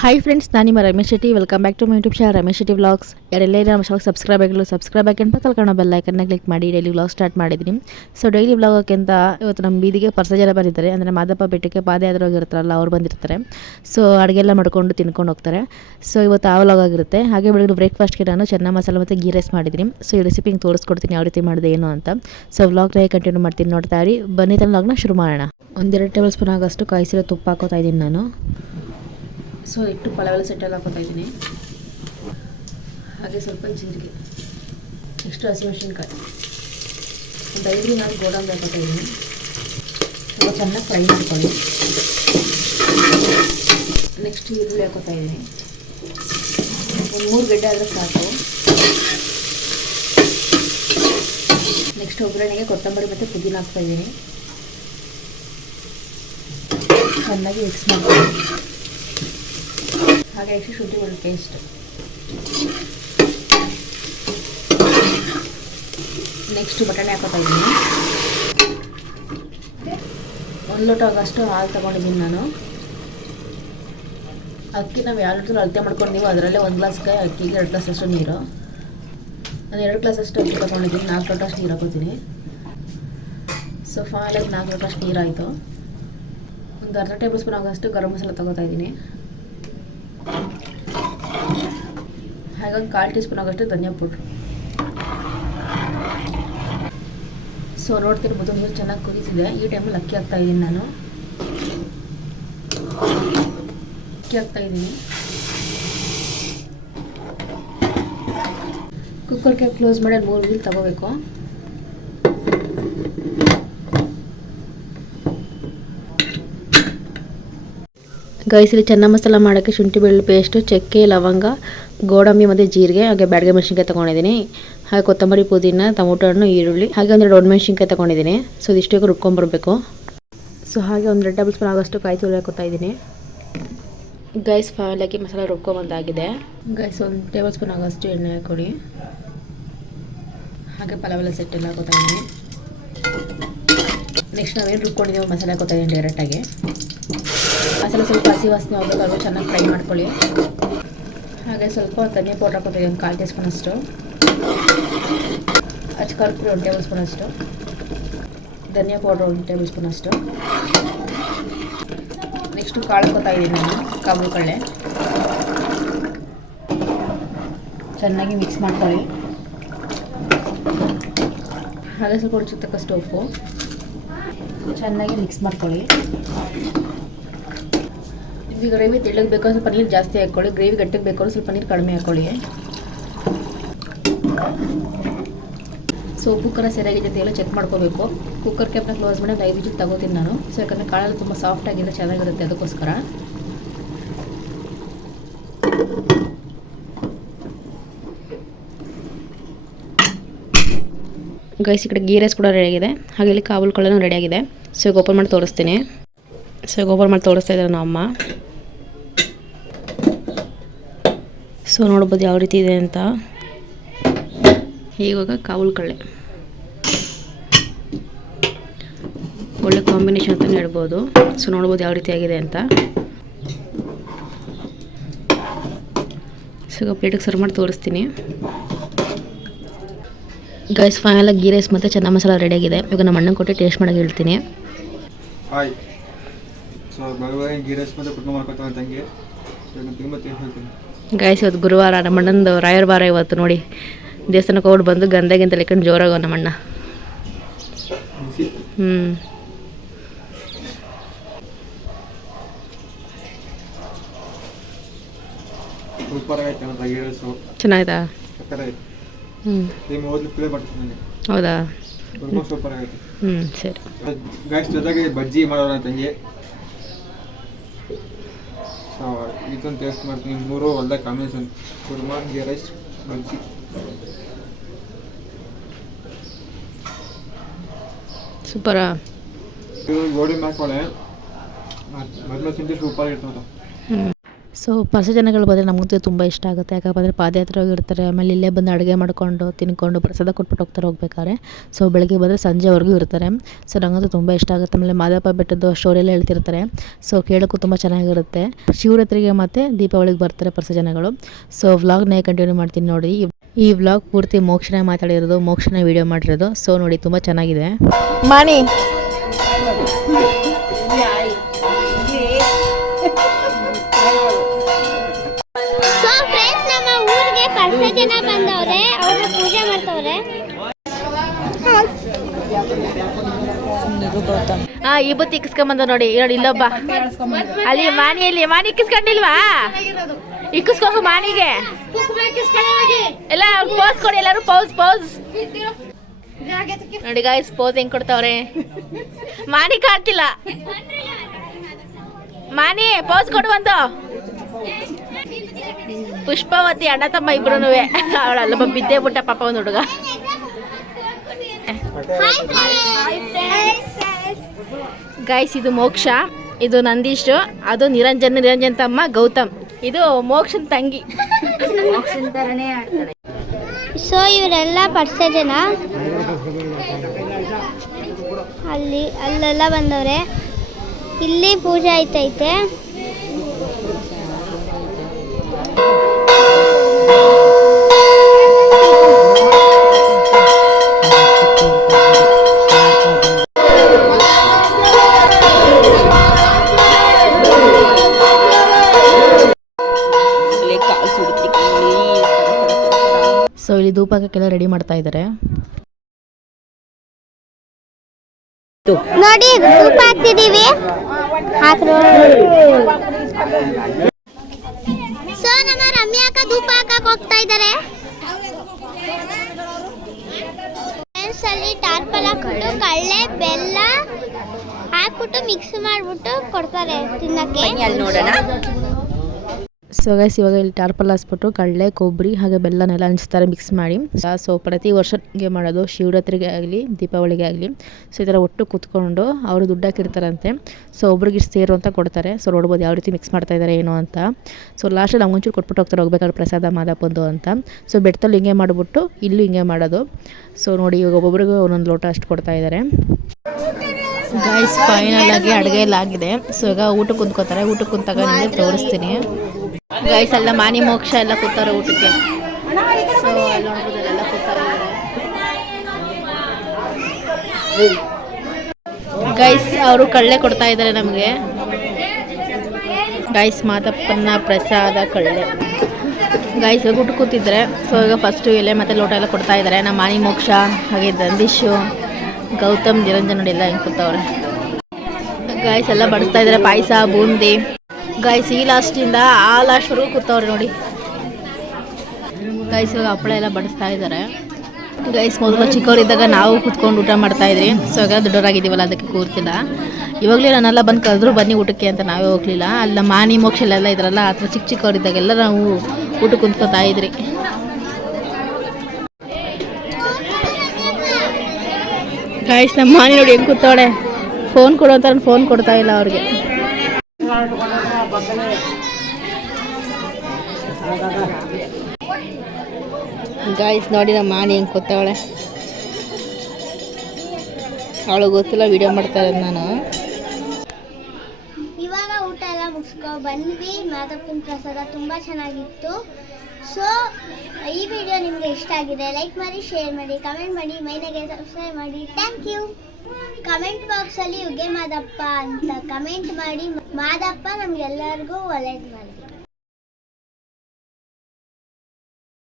Hi friends, ನಾನು ನಿಮ್ಮ Ramesh Shetty. Welcome back to my YouTube channel Ramesh Shetty vlogs. ಯಾರೆಲ್ಲ ನಮ್ಮ ಚಾನಲ್ ಸಬ್ಸ್ಕ್ರೈಬ್ ಆಗಿ ಪಕ್ಕದಲ್ಲಿ ಕಾಣೋ ಬೆಲ್ ಐಕನ್ನ ಕ್ಲಿಕ್ ಮಾಡಿ ಡೈಲಿ ವ್ಲಾಗ್ ಸ್ಟಾರ್ಟ್ ಮಾಡಿದ್ದೀನಿ. ಸೊ ಡೈಲಿ ವ್ಲಾಗಕ್ಕೆ ಅಂತ ಇವತ್ತು ನಮ್ಮ ಬೀದಿಗೆ ಜನ ಬಂದಿದ್ದಾರೆ. ಅಂದರೆ ಮಾದಪ್ಪ ಬೆಟ್ಟಕ್ಕೆ ಪಾದಯಾತ್ರೆ ಹೋಗಿರ್ತಾರಲ್ಲ, ಅವ್ರು ಬಂದಿರ್ತಾರೆ. ಸೊ ಅಡುಗೆ ಎಲ್ಲ ಮಾಡ್ಕೊಂಡು ತಿನ್ಕೊಂಡು ಹೋಗ್ತಾರೆ. ಸೊ ಇವತ್ತು ಆ ವ್ಲಾಗ್ ಆಗಿರುತ್ತೆ. ಹಾಗೆ ಬೆಳಗ್ಗೆ ಬ್ರೇಕ್ಫಾಸ್ಟ್ಗೆ ನಾನು ಚೆನ್ನ ಮಸಾಲೆ ಮತ್ತು ಗೀ ರೈಸ್ ಮಾಡಿದ್ದೀನಿ. ಸೊ ಈ ರೆಸಿಪಿ ಹಿಂಗೆ ತೋರಿಸ್ಕೊಡ್ತೀನಿ ಯಾವ ರೀತಿ ಮಾಡಿದೆ ಏನು ಅಂತ. ಸೊ ವ್ಲಾಗ್ನ ಕಂಟಿನ್ಯೂ ಮಾಡ್ತೀನಿ, ನೋಡ್ತಾ ಇರಿ. ಬನ್ನಿ ತನ್ನ ವ್ಲಾಗ್ನ ಶುರು ಮಾಡೋಣ. 1-2 ಟೇಬಲ್ ಸ್ಪೂನ್ ಆಗೋಷ್ಟು ಕಾಯಿಸಿರೋ ತುಪ್ಪ ಹಾಕೋತಾ ಇದ್ದೀನಿ ನಾನು. ಸೊ ಇಟ್ಟು ಪಲಾವೆಲ್ಲ ಸೆಟ್ಟೆಲ್ಲ ಹಾಕೋತಾ ಇದ್ದೀನಿ. ಹಾಗೆ ಸ್ವಲ್ಪ ಜೀರಿಗೆ, ಇಷ್ಟು ಹಸಿಮೆಣಸಿನ್ಕಾಯಿ, ಒಂದು 5-4 ಗೋಡಂಬಿ ಹಾಕೋತಾ ಇದ್ದೀನಿ. ಸ್ವಲ್ಪ ಚೆನ್ನಾಗಿ ಫ್ರೈ ಮಾಡ್ಕೊಳ್ಳಿ. ನೆಕ್ಸ್ಟ್ ಈರುಳ್ಳಿ ಹಾಕೋತಾ ಇದ್ದೀನಿ. ಒಂದು 3 ಗಡ್ಡೆ ಆದರೆ ಸಾಕು. ನೆಕ್ಸ್ಟ್ ಒಗ್ಗರಣೆಗೆ ಕೊತ್ತಂಬರಿ ಮತ್ತು ಪುದೀನ ಹಾಕ್ತಾ ಇದ್ದೀನಿ. ಚೆನ್ನಾಗಿ ಮಿಕ್ಸ್ ಮಾಡ್ತೀನಿ. ಹಾಗೆ ಎಷ್ಟು ಶುಂಠಿ ಬೆಳ್ಳುಳ್ಳಿ ಪೇಸ್ಟ್, ನೆಕ್ಸ್ಟ್ ಬಟಾಣಿ ಹಾಕೋತಾ ಇದ್ದೀನಿ. 1 ಲೋಟ ಆಗೋಷ್ಟು ಹಾಲು ತೊಗೊಂಡಿದ್ದೀನಿ ನಾನು. ಅಕ್ಕಿ ನಾವು ಯಾವ ಲೋಟದಲ್ಲಿ ಅಳತೆ ಮಾಡ್ಕೊಂಡಿದ್ದೀವೋ ಅದರಲ್ಲೇ 1 ಗ್ಲಾಸ್ಗೆ ಅಕ್ಕಿಗೆ 2 ಗ್ಲಾಸ್ ಅಷ್ಟು ನೀರು. ನಾನು 2 ಗ್ಲಾಸ್ ಅಷ್ಟು ಅಕ್ಕಿ ತೊಗೊಂಡಿದ್ದೀನಿ. 4 ಲೋಟ ಅಷ್ಟು ನೀರು ಹಾಕೋತೀನಿ. ಸೊ ಫೈನಲಾಗಿ 4 ಲೋಟ ಅಷ್ಟು ನೀರಾಯಿತು. ಒಂದು ಅರ್ಧ ಟೇಬಲ್ ಸ್ಪೂನ್ ಆಗೋಷ್ಟು ಗರಂ ಮಸಾಲ ತೊಗೋತಾ ಇದ್ದೀನಿ. ಹಾಗಾಗಿ 1/4 ಟೀ ಸ್ಪೂನ್ ಆಗೋಷ್ಟು ಧನಿಯಾ ಪೌಡ್ರು. ಸೊ ನೋಡ್ತಿರ್ಬೋದು, ನೀರು ಚೆನ್ನಾಗಿ ಕುದೀತಿದೆ. ಈ ಟೈಮಲ್ಲಿ ಅಕ್ಕಿ ಹಾಕ್ತಾ ಇದ್ದೀನಿ ನಾನು. ಅಕ್ಕಿ ಹಾಕ್ತಾ ಇದ್ದೀನಿ. ಕುಕ್ಕರ್ ಕ್ಯಾಪ್ ಕ್ಲೋಸ್ ಮಾಡಿ 3 ವಿಸಿಲ್ ತಗೋಬೇಕು. ಗೈಸಲ್ಲಿ ಚೆನ್ನ ಮಸಾಲ ಮಾಡೋಕ್ಕೆ ಶುಂಠಿ ಬೆಳ್ಳುಳ್ಳಿ ಪೇಸ್ಟು, ಚಕ್ಕೆ, ಲವಂಗ, ಗೋಡಂಬಿ ಮತ್ತು ಜೀರಿಗೆ, ಹಾಗೆ ಬ್ಯಾಡಗೆ ಮೆಣಸಿನ್ಕಾಯಿ ತೊಗೊಂಡಿದ್ದೀನಿ. ಹಾಗೆ ಕೊತ್ತಂಬರಿ, ಪುದೀನ, ಟೊಮೊಟೊ ಹಣ್ಣು, ಈರುಳ್ಳಿ, ಹಾಗೆ 1 ದೊಡ್ಡ ಮೆಣಸಿನ್ಕಾಯಿ ತೊಗೊಂಡಿದ್ದೀನಿ. ಸೊ ಇದಿಷ್ಟಕ್ಕೆ ರುಬ್ಕೊಂಬರ್ಬೇಕು. ಸೊ ಹಾಗೆ 1 ಟೇಬಲ್ ಸ್ಪೂನ್ ಆಗೋಷ್ಟು ಕಾಯಿ ತುರಿ ಹಾಕೋತಾ ಇದ್ದೀನಿ. ಗೈಸ್ ಫೈನಲಾಗಿ ಮಸಾಲೆ ರುಬ್ಕೊಂಬಂದಾಗಿದೆ. ಗೈಸ್ 1 ಟೇಬಲ್ ಸ್ಪೂನ್ ಆಗೋಷ್ಟು ಎಣ್ಣೆ ಹಾಕ್ಕೊಡಿ. ಹಾಗೆ ಪಲಾವೆಲ್ಲ ಸೆಟ್ಟೆಲ್ಲ ಹಾಕೋತಾ ಇದ್ದೀನಿ. ನೆಕ್ಸ್ಟ್ ನಾವೇನು ರುಬ್ಕೊಂಡಿದ್ದೀವಿ ಮಸಾಲೆ ಹಾಕೋತಾ ಇದ್ದೀನಿ ಡೈರೆಕ್ಟಾಗಿ. ಮಸಾಲೆ ಸ್ವಲ್ಪ ಹಸಿ ವಾಸನೆ ಹೋಗಬೇಕು, ಚೆನ್ನಾಗಿ ಫ್ರೈ ಮಾಡ್ಕೊಳ್ಳಿ. ಹಾಗೆ ಸ್ವಲ್ಪ ಧನಿಯಾ ಪೌಡ್ರ್ ಹಾಕೋತೀವಿ, 1/4 ಟೀ ಸ್ಪೂನ್ ಅಷ್ಟು. ಅಚ್ಕಾರದ ಪುಡಿ 1 ಟೇಬಲ್ ಸ್ಪೂನ್ ಅಷ್ಟು. ಧನಿಯಾ ಪೌಡ್ರ್ 1 ಟೇಬಲ್ ಸ್ಪೂನ್ ಅಷ್ಟು. ನೆಕ್ಸ್ಟು ಕಾಳು ಹಾಕೋತಾ ಇದ್ದೀನಿ ನಾನು, ಕಾಬೂಲ್ ಕಡಲೆ. ಚೆನ್ನಾಗಿ ಮಿಕ್ಸ್ ಮಾಡ್ಕೊಳ್ಳಿ. ಹಾಗೆ ಸ್ವಲ್ಪ ರುಚಿಗೆ ತಕ್ಕಷ್ಟು ಉಪ್ಪು. ಚೆನ್ನಾಗಿ ಮಿಕ್ಸ್ ಮಾಡ್ಕೊಳ್ಳಿ. ನಿಮಗೆ ಗ್ರೇವಿ ತೆಳ್ಳಗೆ ಬೇಕು ಸ್ವಲ್ಪ ನೀರು ಜಾಸ್ತಿ ಹಾಕ್ಕೊಳ್ಳಿ. ಗ್ರೇವಿ ಗಟ್ಟಿಗೆ ಬೇಕು ಸ್ವಲ್ಪ ನೀರು ಕಡಿಮೆ ಹಾಕ್ಕೊಳ್ಳಿ. ಸೊ ಉಪ್ಪು ಖಾರ ಸರಿಯಾಗಿದೆ ಎಲ್ಲ ಚೆಕ್ ಮಾಡ್ಕೋಬೇಕು. ಕುಕ್ಕರ್ ಕ್ಯಾಪ್ನ ಕ್ಲೋಸ್ ಮಾಡಿ 5 ವಿಸಿಲ್ ತಗೋತೀನಿ ನಾನು. ಸೊ ಯಾಕಂದರೆ ಕಾಳೆಲ್ಲ ತುಂಬ ಸಾಫ್ಟ್ ಆಗಿದ್ರೆ ಚೆನ್ನಾಗಿರುತ್ತೆ, ಅದಕ್ಕೋಸ್ಕರ. ಗೈಸ್ ಈ ಕಡೆ ಗೀ ರೈಸ್ ಕೂಡ ರೆಡಿಯಾಗಿದೆ. ಹಾಗೆ ಇಲ್ಲಿ ಕಾಬೂಲ್ ಕಳ್ಳನೂ ರೆಡಿಯಾಗಿದೆ. ಸೊ ಈಗ ಓಪನ್ ಮಾಡಿ ತೋರಿಸ್ತೀನಿ. ಸೊ ಈಗ ಓಪನ್ ಮಾಡಿ ತೋರಿಸ್ತಾ ಇದ್ದಾರೆ ನಮ್ಮ ಅಮ್ಮ. ಸೊ ನೋಡ್ಬೋದು ಯಾವ ರೀತಿ ಇದೆ ಅಂತ. ಇವಾಗ ಕಾಬೂಲ್ ಕಳ್ಳೆ ಒಳ್ಳೆ ಕಾಂಬಿನೇಷನ್ ಅಂತಲೇ ಹೇಳ್ಬೋದು. ಸೊ ನೋಡ್ಬೋದು ಯಾವ ರೀತಿ ಆಗಿದೆ ಅಂತ. ಸೊ ಈಗ ಪ್ಲೇಟಿಗೆ ಸರ್ವ್ ಮಾಡಿ ತೋರಿಸ್ತೀನಿ. ಗೈಸ್ ಫೈನಲಾಗಿ ಗೀ ರೈಸ್ ಮತ್ತು ಚೆನ್ನ ಮಸಾಲ ರೆಡಿಯಾಗಿದೆ. ಇವಾಗ ನಮ್ಮ ಅಣ್ಣನ ಕೊಟ್ಟು ಟೇಸ್ಟ್ ಮಾಡೋಕೆ ಹೇಳ್ತೀನಿ. ಹಾಯ್, ಸೊ ಗೀ ರೈಸ್ ಮತ್ತು ಕುಟುಂಬ ಮಾಡ್ಕೊತಾನೆ ತಂಗಿ. ತುಂಬ ಟೇಸ್ಟ್ ಹೇಳ್ತೀನಿ. ಗೈಸ್ ಇವತ್ತು ಗುರುವಾರ, ನಮ್ಮ ಅಣ್ಣಂದು ರಾಯರ ವಾರ ಇವತ್ತು. ನೋಡಿ, ದೇವಸ್ಥಾನಕ್ಕೆ ಹೋಗಿ ಬಂದು ಗಂಧಗಿಂತ ಲೆಕ್ಕಂಡು ಜೋರಾಗೋ ನಮ್ಮ ಅಣ್ಣ. ಸೂಪರ್ ಆಗೈತೆ ಅಂತ ಗೀ ರೈಸು. ಚೆನ್ನಾಗಿದಾ? ಹೌದಾ? ತುಂಬ ಸೂಪರ್ ಆಗೈತೆ. ಸರಿ ಗೈಸ್, ಜೊತೆಗೆ ಬಜ್ಜಿ ಮಾಡೋಣ ತಂಗಿ. ಸೊ ಇದನ್ನು ಟೇಸ್ಟ್ ಮಾಡ್ತೀನಿ. 3 ಒಳ್ಳೆ ಕಾಂಬಿನೇಷನ್, ಕುರ್ಮಾ, ಗೀ ರೈಸ್, ಬಜ್ಜಿ. ಸೂಪರಾ? ಇದು ಗೋಡಿ ಮಾಡ್ಕೊಳ್ಳೆ ಮೊದಲು ತಿಂದು ಸೂಪರ್ ಆಗಿರ್ತದೆ. ಸೊ ಪರ್ಸ ಜನಗಳು ಬಂದರೆ ನಮಗಂತೂ ತುಂಬ ಇಷ್ಟ ಆಗುತ್ತೆ. ಯಾಕಪ್ಪ ಅಂದರೆ ಪಾದಯಾತ್ರೆ ಹೋಗಿರ್ತಾರೆ, ಆಮೇಲೆ ಇಲ್ಲೇ ಬಂದು ಅಡುಗೆ ಮಾಡ್ಕೊಂಡು ತಿನ್ಕೊಂಡು ಪ್ರಸಾದ ಕೊಟ್ಬಿಟ್ಟು ಹೋಗ್ತಾರೆ ಹೋಗ್ಬೇಕಾದ್ರೆ. ಸೊ ಬೆಳಗ್ಗೆ ಬಂದರೆ ಸಂಜೆವರೆಗೂ ಇರ್ತಾರೆ. ಸೊ ನನಗಂತೂ ತುಂಬ ಇಷ್ಟ ಆಗುತ್ತೆ. ಆಮೇಲೆ ಮಾದಪ್ಪ ಬೆಟ್ಟದ್ದು ಸ್ಟೋರಿ ಎಲ್ಲ ಹೇಳ್ತಿರ್ತಾರೆ. ಸೊ ಕೇಳೋಕ್ಕೂ ತುಂಬ ಚೆನ್ನಾಗಿರುತ್ತೆ. ಶಿವರಾತ್ರಿಗೆ ಮತ್ತು ದೀಪಾವಳಿಗೆ ಬರ್ತಾರೆ ಪರ್ಸ ಜನಗಳು. ಸೊ ವ್ಲಾಗ್ನೇ ಕಂಟಿನ್ಯೂ ಮಾಡ್ತೀನಿ ನೋಡಿ. ಈ ವ್ಲಾಗ್ ಪೂರ್ತಿ ಮೋಕ್ಷನೇ ಮಾತಾಡಿರೋದು, ಮೋಕ್ಷನೇ ವೀಡಿಯೋ ಮಾಡಿರೋದು. ಸೊ ನೋಡಿ ತುಂಬ ಚೆನ್ನಾಗಿದೆ. ಮಾನಿ ಸೊ ಫ್ರೆಂಡ್ಸ್, ನಮ್ಮ ಊರಿಗೆ ಪರ್ಸ ಜನ ಬಂದವ್ರೆ, ಅವರು ಪೂಜೆ ಮಾಡ್ತವ್ರೆ. ಇಬ್ಬತ್ತು ಇಕ್ಕಿಸ್ಕೊಂಬಂದ ನೋಡಿ. ನೋಡಿ ಇಲ್ಲೊಬ್ಬ ಅಲ್ಲಿ ಮಾನಿಯಲ್ಲಿ ಮಾನಿ ಇಕ್ಕಿಸ್ಕೊಂಡಿಲ್ವಾ? ಇಕ್ಕಿಸ್ಕೋಗು ಮಾನಿಗೆ ಎಲ್ಲ ಪೋಸ್ ಕೊಡಿ. ಎಲ್ಲರೂ ಪೌಸ್ ನೋಡಿ ಗಾಯ್ಸ್, ಪೋಸ್ ಹೆಂಗ್ ಕೊಡ್ತಾವ್ರೆ. ಮಾನಿ ಕಾಣ್ತಿಲ್ಲ. ಮಾನಿ ಪೋಸ್ ಕೊಡುವಂತ. ಪುಷ್ಪವತಿ ಅಣ್ಣ ತಮ್ಮ ಇಬ್ರು ಅವಳಲ್ಲೊಬ್ಬ ಬಿದ್ದೇ ಬಿಟ್ಟ ಪಾಪ ಒಂದು ಹುಡುಗ. ಗೈಸ್, ಇದು ಮೋಕ್ಷ, ಇದು ನಂದೀಶ್, ಅದು ನಿರಂಜನ್ ತಮ್ಮ ಗೌತಮ್, ಇದು ಮೋಕ್ಷನ್ ತಂಗಿ. ಸೊ ಇವರೆಲ್ಲ ಪರ್ಸ ಜನ ಅಲ್ಲೆಲ್ಲ ಬಂದವ್ರೆ. ಇಲ್ಲಿ ಪೂಜೆ ಆಯ್ತೈತೆ. ಸೊ ಇಲ್ಲಿ ಧೂಪ ಹಾಕಕ್ಕೆಲ್ಲ ರೆಡಿ ಮಾಡ್ತಾ ಇದ್ದಾರೆ. ನೋಡಿ ಧೂಪ ಹಾಕ್ತಿದೀವಿ. ಸೊ ನಮ್ಮ ರಮ್ಯಾ ಅಕ್ಕ ಧೂಪ ಹಾಕಕ್ ಹೋಗ್ತಾ ಇದ್ದಾರೆ. ಅಲ್ಲಿ ಟಾರ್ಪಲ್ ಹಾಕ್ಬಿಟ್ಟು ಕಳ್ಳೆ ಬೆಲ್ಲ ಹಾಕ್ಬಿಟ್ಟು ಮಿಕ್ಸ್ ಮಾಡ್ಬಿಟ್ಟು ಕೊಡ್ತಾರೆ ತಿನ್ನಕ್ಕೆ. ಸೊ ಗೈಸ್, ಇವಾಗ ಇಲ್ಲಿ ಟಾರ್ಪಲ್ ಹಾಸ್ಬಿಟ್ಟು ಕಡಲೆ, ಕೊಬ್ಬರಿ ಹಾಗೆ ಬೆಲ್ಲನೆಲ್ಲ ಹಂಚ್ತಾರೆ ಮಿಕ್ಸ್ ಮಾಡಿ. ಸೊ ಪ್ರತಿ ವರ್ಷ ಹಿಂಗೆ ಮಾಡೋದು, ಶಿವರಾತ್ರಿಗೆ ಆಗಲಿ ದೀಪಾವಳಿಗೆ ಆಗಲಿ. ಸೊ ಈ ಥರ ಒಟ್ಟು ಕೂತ್ಕೊಂಡು ಅವರು ದುಡ್ಡು ಹಾಕಿರ್ತಾರಂತೆ. ಸೊ ಒಬ್ರಿಗೆ ಇಷ್ಟು ಸೇರು ಅಂತ ಕೊಡ್ತಾರೆ. ಸೊ ನೋಡ್ಬೋದು ಯಾವ ರೀತಿ ಮಿಕ್ಸ್ ಮಾಡ್ತಾ ಇದ್ದಾರೆ ಏನು ಅಂತ. ಸೊ ಲಾಸ್ಟಲ್ಲಿ ನಮ್ಗೊಂಚೂರು ಕೊಟ್ಬಿಟ್ಟು ಹೋಗ್ತಾರೆ ಹೋಗ್ಬೇಕಾದ್ರೆ ಪ್ರಸಾದ ಮಾದಪ್ಪಂದು ಅಂತ. ಸೊ ಬೆಟ್ಟದಲ್ಲಿ ಹಿಂಗೆ ಮಾಡಿಬಿಟ್ಟು ಇಲ್ಲೂ ಹಿಂಗೆ ಮಾಡೋದು. ಸೊ ನೋಡಿ ಇವಾಗ ಒಬ್ಬೊಬ್ರಿಗೂ ಒಂದೊಂದು ಲೋಟ ಅಷ್ಟು ಕೊಡ್ತಾ ಇದ್ದಾರೆ. ಗೈಸ್, ಫೈನಲ್ ಆಗಿ ಅಡುಗೆ ಎಲ್ಲ ಆಗಿದೆ. ಸೊ ಈಗ ಊಟಕ್ಕೆ ಕುಂತ್ಕೋತಾರೆ. ಊಟಕ್ಕೆ ಕುಂತಾಗ ನಿಮಗೆ ತೋರಿಸ್ತೀನಿ. ಗೈಸ್, ಎಲ್ಲ ಮಾನಿ ಮೋಕ್ಷ ಎಲ್ಲ ಕೂತಾರೆ ಊಟಕ್ಕೆ. ಸೊ ಅಲ್ಲಿ ನೋಡ್ಬೋದು ಎಲ್ಲ ಕೂತಾರೆ. ಗೈಸ್, ಅವರು ಕಳ್ಳೆ ಕೊಡ್ತಾ ಇದ್ದಾರೆ ನಮಗೆ. ಗೈಸ್, ಮಾದಪ್ಪನ ಪ್ರಸಾದ ಕಳ್ಳೆ. ಗೈಸ್ ಇವಾಗ ಊಟ ಕೂತಿದ್ರೆ. ಸೊ ಈಗ ಫಸ್ಟು ಎಲೆ ಮತ್ತು ಲೋಟ ಎಲ್ಲ ಕೊಡ್ತಾ ಇದ್ದಾರೆ. ನಮ್ಮ ಮಾನಿ ಮೋಕ್ಷ ಹಾಗೆ ನಂದೀಶು, ಗೌತಮ್, ನಿರಂಜನ್ ನೋಡಿ ಎಲ್ಲ ಹೆಂಗೆ ಕೂತವ್ರೆ. ಗೈಸ್ ಎಲ್ಲ ಬಡಿಸ್ತಾ ಇದ್ದಾರೆ ಪಾಯಸ, ಬೂಂದಿ. ಗೈಸ್ ಈ ಲಾಸ್ಟಿಂದ ಆ ಲಾಸ್ಟ್ವರೆಗೂ ಕೂತವ್ರೆ ನೋಡಿ. ಗೈಸ್ ಇವಾಗ ಹಪ್ಪಳ ಎಲ್ಲ ಬಡಿಸ್ತಾ ಇದ್ದಾರೆ. ಗೈಸ್ ಮೊದಲು ಚಿಕ್ಕವರಿದ್ದಾಗ ನಾವು ಕೂತ್ಕೊಂಡು ಊಟ ಮಾಡ್ತಾ ಇದ್ರಿ. ಸೊ ಈಗ ದೊಡ್ಡವರಾಗಿದ್ದೀವಲ್ಲ ಅದಕ್ಕೆ ಕೂರ್ತಿಲ್ಲ. ಇವಾಗಲೇ ನಾನೆಲ್ಲ ಬಂದು ಕರೆದ್ರು ಬನ್ನಿ ಊಟಕ್ಕೆ ಅಂತ ನಾವೇ ಹೋಗ್ಲಿಲ್ಲ. ಅಲ್ಲ ಮಾನಿ ಮೋಕ್ಷ ಎಲ್ಲ ಇದ್ರಲ್ಲ ಆ ಥರ ಚಿಕ್ಕವರಿದ್ದಾಗೆಲ್ಲ ನಾವು ಊಟ ಕುಂತ್ಕೋತಾ ಇದ್ರಿ. ಗೈಸ್ ನಮ್ಮ ಮಾನಿ ನೋಡಿ ಹೆಂಗೆ ಕೂತವಳೆ. ಫೋನ್ ಕೊಡು ಅಂತ ಫೋನ್ ಕೊಡ್ತಾ ಇಲ್ಲ ಅವ್ರಿಗೆ. ಗೈಸ್ ನೋಡಿ ನಮ್ಮ ಮಾನಿ ಹೆಂಗೆ ಕೂತವಳೆ. ಅವಳು ಗೊತ್ತಿಲ್ಲ ವಿಡಿಯೋ ಮಾಡ್ತಾ ಇರೋದು ನಾನು. ಇವಾಗ ಊಟ ಎಲ್ಲ ಮುಗಿಸ್ಕೊ ಬಂದ್ವಿ. ಮಾದಪ್ಪನ ಪ್ರಸಾದ ತುಂಬ ಚೆನ್ನಾಗಿತ್ತು. ಸೊ ಈ ವಿಡಿಯೋ ನಿಮಗೆ ಇಷ್ಟ ಆಗಿದೆ ಲೈಕ್ ಮಾಡಿ, ಶೇರ್ ಮಾಡಿ, ಕಮೆಂಟ್ ಮಾಡಿ, ಮೈನಾಗೆ ಸಬ್ಸ್ಕ್ರೈಬ್ ಮಾಡಿ. Thank you. ಕಮೆಂಟ್ ಬಾಕ್ಸಲ್ಲಿ ಯುಗೆ ಮಾದಪ್ಪ ಅಂತ ಕಮೆಂಟ್ ಮಾಡಿ. ಮಾದಪ್ಪ ನಮಗೆಲ್ಲರಿಗೂ ಒಳ್ಳೇದು ಮಾಡಿ.